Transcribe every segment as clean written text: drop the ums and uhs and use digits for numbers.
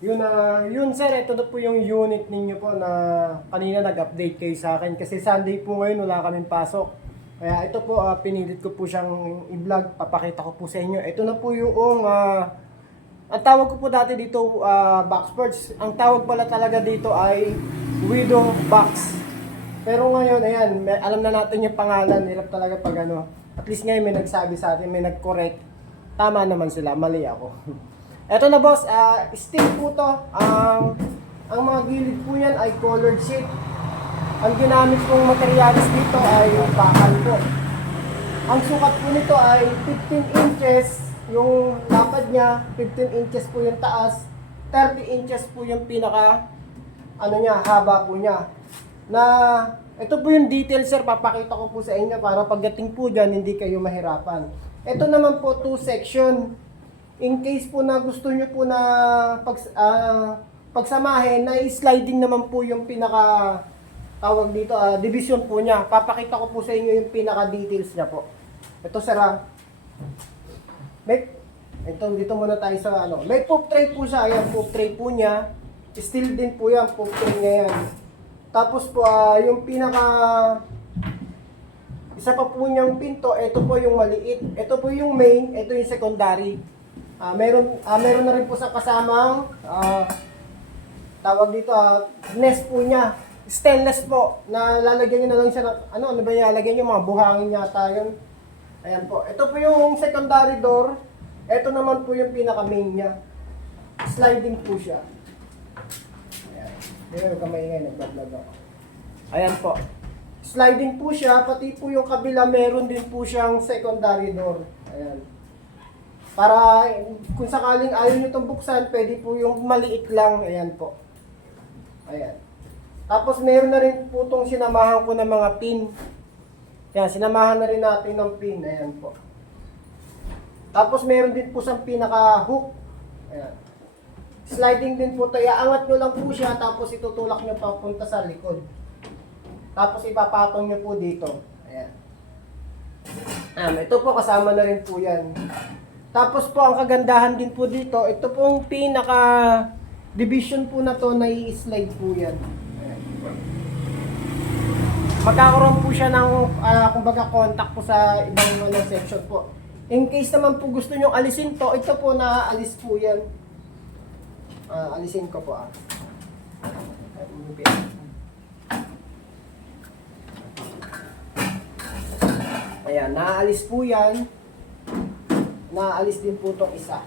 Yun sir, ito na po yung unit ninyo po na kanina nag-update kayo sa akin. Kasi Sunday po ngayon, wala kaming pasok. Kaya ito po, pinilit ko po siyang i-vlog. Papakita ko po sa inyo. Ito na po yung, ang tawag ko po dati dito, box birds. Ang tawag pala talaga dito ay widow box. Pero ngayon, ayan, alam na natin yung pangalan. Hirap talaga pag ano. At least ngayon may nagsabi sa atin, may nag-correct. Tama naman sila, mali ako. Eto na boss, steel po to. Ang mga gilid po yan ay colored sheet. Ang ginamit pong materialis dito ay bakal po. Ang sukat po nito ay 15 inches yung lapad niya, 15 inches po yung taas, 30 inches po yung pinaka haba po niya. Na ito po yung detail sir, papakita ko po sa inyo para pagdating po dyan hindi kayo mahirapan. Ito naman po 2 section. In case po na gusto nyo po na pagsamahin, na sliding naman po yung pinaka tawag dito, division po niya. Papakita ko po sa inyo yung pinaka details niya po. Ito sir dito muna tayo sa may poop tray po siya. Ayan, poop tray po niya. Steel din po yan, poop tray niya yan. Tapos po, yung pinaka isa pa po niyang pinto, ito po yung maliit. Ito po yung main, ito yung secondary. Meron na rin po sa kasamang tawag dito, nest po niya. Stainless po, na lalagyan niyo na lang siya ng, ano ba ilalagay niyo, mga buhangin yata yun. Ayan po. Ito po yung secondary door. Ito naman po yung pinaka main niya. Sliding po siya. Ayan. Hindi yung kamay ngayon, nagbablog ako. Ayan po. Sliding po siya, pati po yung kabila meron din po siyang secondary door. Ayan. Para kung sakaling ayaw nyo itong buksan, pwede po yung maliit lang. Ayan po. Ayan. Tapos meron na rin po itong sinamahan ko ng mga pin. Ayan, sinamahan na rin natin ng pin. Ayan po. Tapos meron din po sa pinaka-hook. Ayan. Sliding din po ito. Iaangat nyo lang po siya, tapos itutulak nyo papunta sa likod. Tapos ipapatong nyo po dito. Ayan. Ito po, kasama na rin po yan. Tapos po, ang kagandahan din po dito, ito pong pinaka-division po na to, na i-slide po yan. Magkakaroon po siya ng, kumbaga, contact po sa ibang section po. In case naman po gusto nyo alisin to, ito po, naaalis po yan. Alisin ko po. Ayan, naaalis po yan. Naaalis din po itong isa.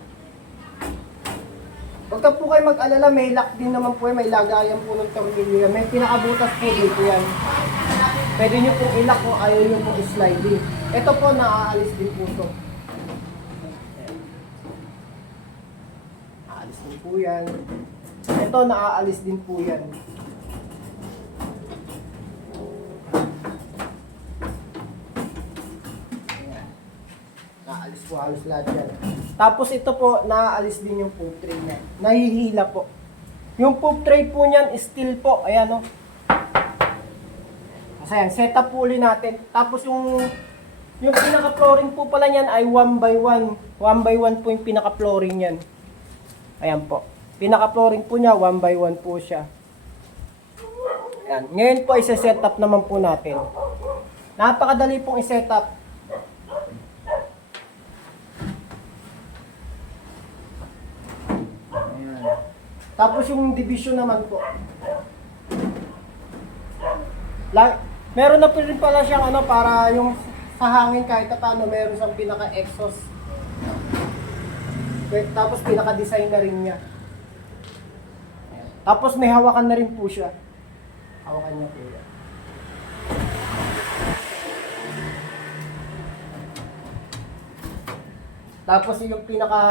Pagka po kayo mag-alala, may lock din naman po yan, may lagayan po ng tornilyo yan. May pinakabutas po dito yan. Pwede nyo pong i-lock kung ayaw nyo pong sliding. Ito po, naaalis din po ito. Naaalis din po yan. Ito, naaalis din po yan. Naalis po halos lahat yan. Tapos ito po, naaalis din yung poop tray niya. Nahihila po. Yung poop tray po niyan, steel po. Ayan o. Kasi yan, setup po ulit natin. Tapos yung pinaka-flooring po pala niyan ay 1 by 1. 1 by 1 po yung pinaka-flooring niyan. Ayan po. Pinaka-flooring po niya, 1 by 1 po siya. Ayan. Ngayon po, isa-setup naman po natin. Napakadali pong i-setup. Tapos yung division naman po. Meron na po rin pala siyang para yung sa hangin kahit paano meron siyang pinaka-exhaust. Tapos pinaka-design na rin niya. Tapos may hawakan na rin po siya. Hawakan niya po yan. Tapos yung pinaka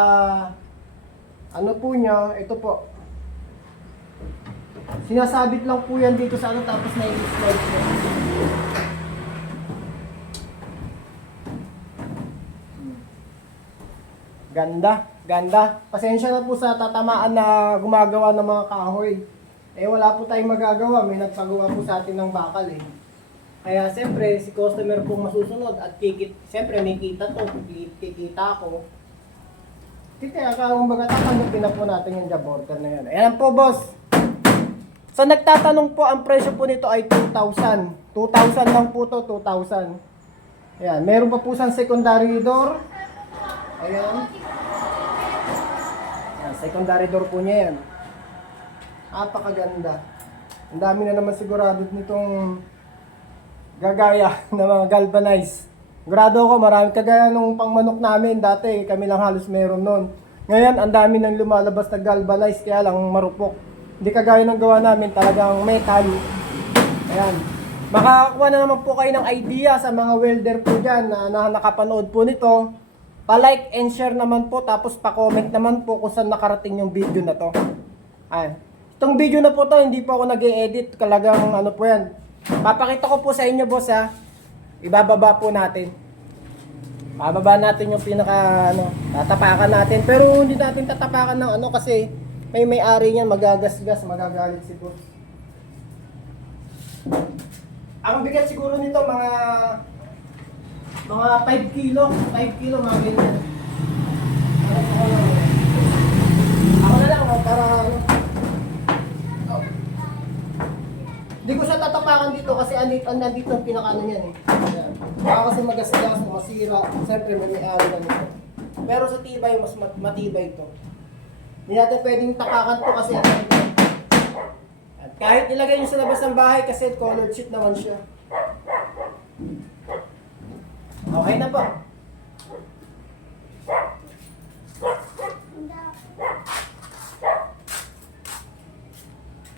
po niya, ito po. Sinasabit lang po yan dito sa tapos na-slide siya. Ganda, ganda. Pasensya na po sa tatamaan na gumagawa ng mga kahoy. Wala po tayong magagawa. May nagpagawa po sa atin ng bakal Kaya siyempre, si customer po masusunod at siyempre may kita to, kikita ako. Kaya kumbaga tatanggapin na po natin yung job order na yan. Ayan po boss. Sa nagtatanong po, ang presyo po nito ay 2,000. 2,000 lang po to, 2,000. Ayan, meron pa po siyang secondary door. Ayan. Ayan, secondary door po niya yan. Napakaganda. Ang dami na naman sigurado nitong gagaya na mga galvanized. Sigurado ako, marami kagaya nung pangmanok namin. Dati, kami lang halos meron nun. Ngayon, ang dami nang lumalabas na galvanized, kaya lang marupok. Hindi kagaya ng gawa namin, talagang metal. Ayan. Makakakuha na naman po kayo ng idea sa mga welder po dyan na nakapanood po nito. Pa-like and share naman po, tapos pa-comment naman po kung saan nakarating yung video na to. Ayan. Itong video na po to, hindi po ako nag-e-edit. Talagang ano po yan. Papakita ko po sa inyo boss ha. Ibababa po natin. Bababa natin yung pinaka tatapakan natin. Pero hindi natin tatapakan ng kasi may-ari niyan, magagasgas, magagalit si boss. Ang bigat siguro nito mga 5 kilo. 5 kilo mga ganyan. Ako na lang para hindi ko siya tatapakan dito kasi andito ang pinaka niyan eh. Ayan. Baka kasi magasgas, masira. Siyempre may-ari na nito. Pero sa tibay, mas matibay ito. Hindi natin pwedeng tapakan to kasi kahit ilagay nyo sa labas ng bahay kasi colored sheet naman siya. Okay na po.